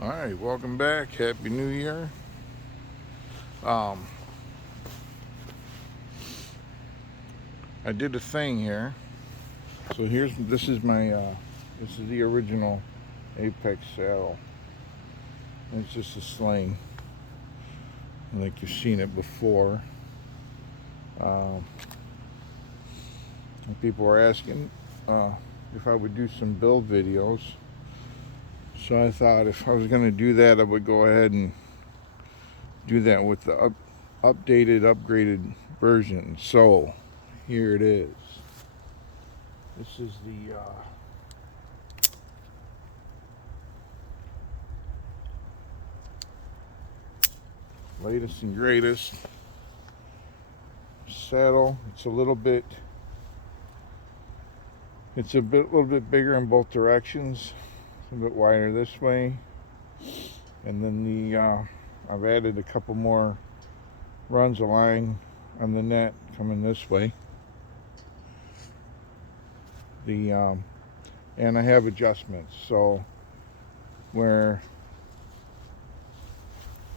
All right, welcome back. Happy New Year. Um, I did a thing here. So this is the original Apex saddle. It's just a sling, like you've seen it before. Um, and people were asking uh, if I would do some build videos. So I thought if I was going to do that, I would go ahead and do that with the updated, upgraded version. So here it is. This is the latest and greatest saddle. Little bit bigger in both directions. It's a bit wider this way, and then I've added a couple more runs of line on the net coming this way. And I have adjustments. So where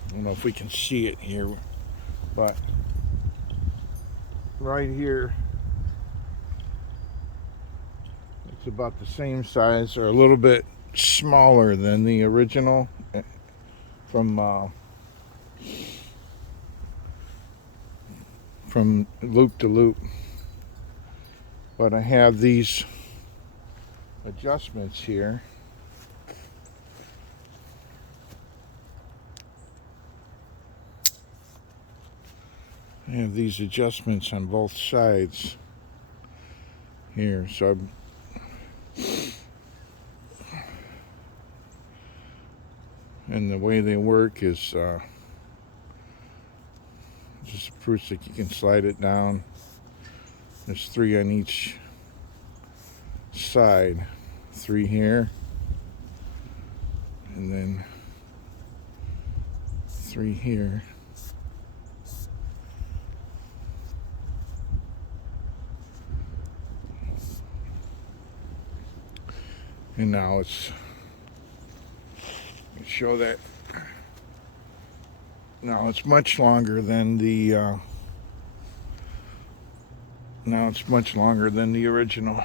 I don't know if we can see it here, but right here it's about the same size or a little bit smaller than the original from from loop to loop. But I have these adjustments here. I have these adjustments on both sides here. And the way they work is just a proof that you can slide it down. There's 3 on each side. 3 here, and then 3 here. And now let's show that. Now it's much longer than the original.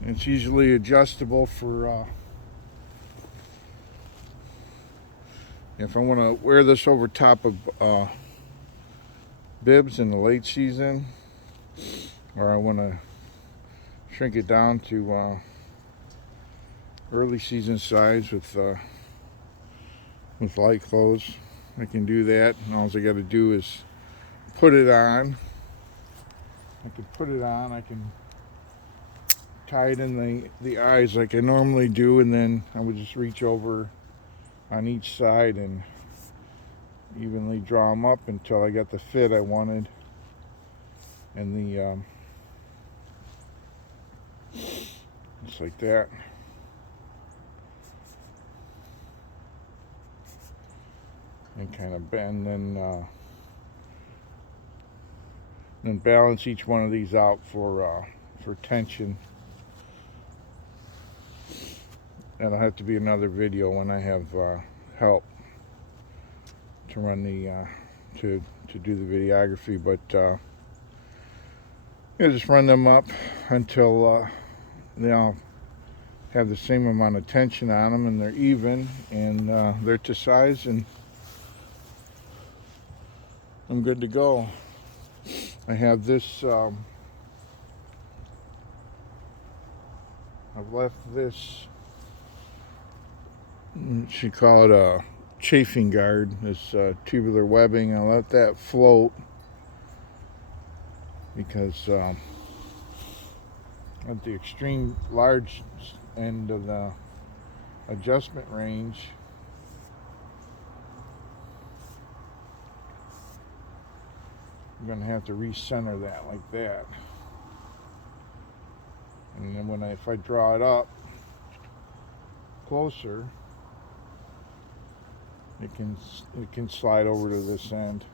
It's easily adjustable for if I want to wear this over top of bibs in the late season, or I want to shrink it down to early season size with light clothes. I can do that, and all I got to do is put it on. I can tie it in the eyes like I normally do, and then I would just reach over on each side and evenly draw them up until I got the fit I wanted. And just like that. And kind of bend, then balance each one of these out for tension. That'll have to be another video when I have help to run to do the videography. But just run them up until they all have the same amount of tension on them, and they're even, and they're to size, and I'm good to go. I have this. I've left this. You should call it a chafing guard. This tubular webbing. I let that float because at the extreme large end of the adjustment range, I'm going to have to recenter that like that. And then if I draw it up closer, it can slide over to this end.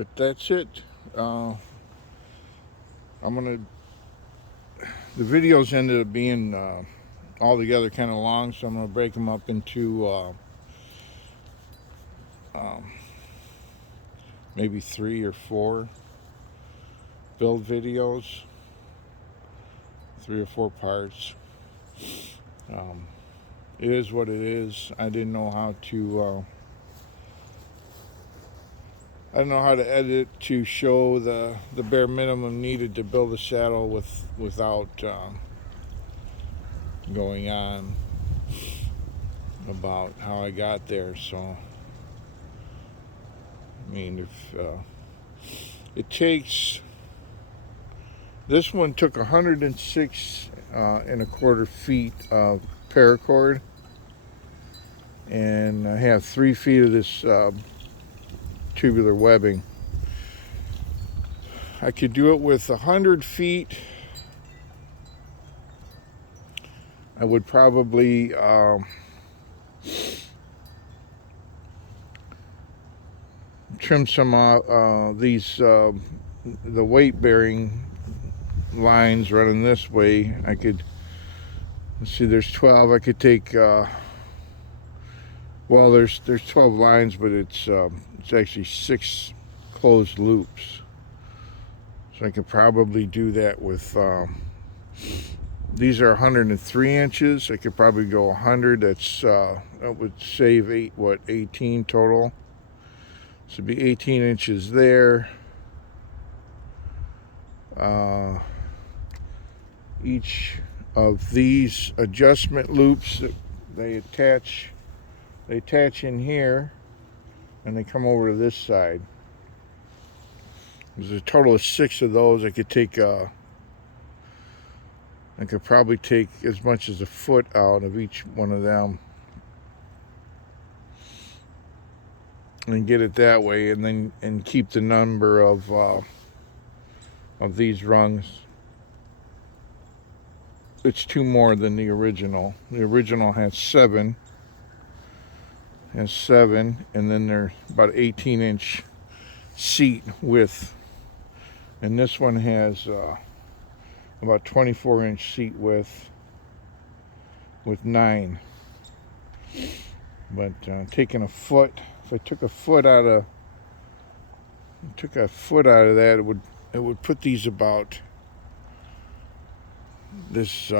But that's it. The videos ended up being altogether kind of long, so I'm gonna break them up into maybe 3 or 4 build videos, 3 or 4 parts. It is what it is. I didn't know how to edit to show the bare minimum needed to build a saddle without going on about how I got there. So I mean, if it takes, this one took 106.25 feet of paracord, and I have 3 feet of this tubular webbing. I could do it with 100 feet. I would probably trim some these the weight bearing lines running this way. I could, let's see, there's 12. I could take well, there's 12 lines, but it's actually 6 closed loops. So I could probably do that with these are 103 inches. I could probably go 100. That would save 18 total. So it'd be 18 inches there. Each of these adjustment loops, they attach in here, and they come over to this side. There's a total of 6 of those. I could probably take as much as a foot out of each one of them and get it that way, and keep the number of these rungs. It's 2 more than the original. The original has 7. And then they're about 18-inch seat width. And this one has about 24-inch seat width with 9. But taking a foot, if I took a foot out of that, it would put these about this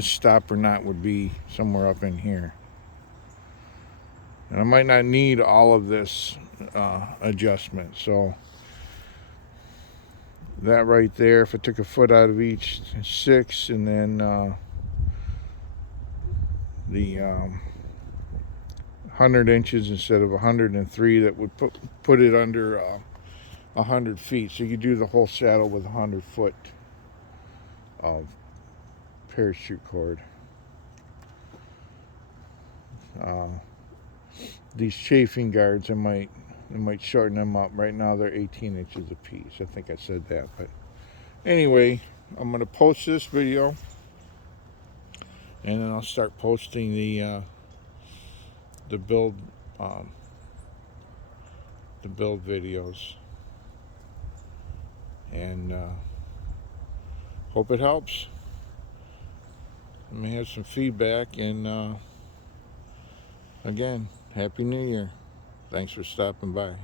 stopper knot would be somewhere up in here. And I might not need all of this adjustment. So that right there, if I took a foot out of each, 6, and then the 100 inches instead of 103, that would put it under 100 feet. So you could do the whole saddle with 100 foot of parachute cord. These chafing guards, I might shorten them up. Right now they're 18 inches a piece. I think I said that, but anyway, I'm going to post this video, and then I'll start posting the build videos, and hope it helps. Let me have some feedback, and again, Happy New Year. Thanks for stopping by.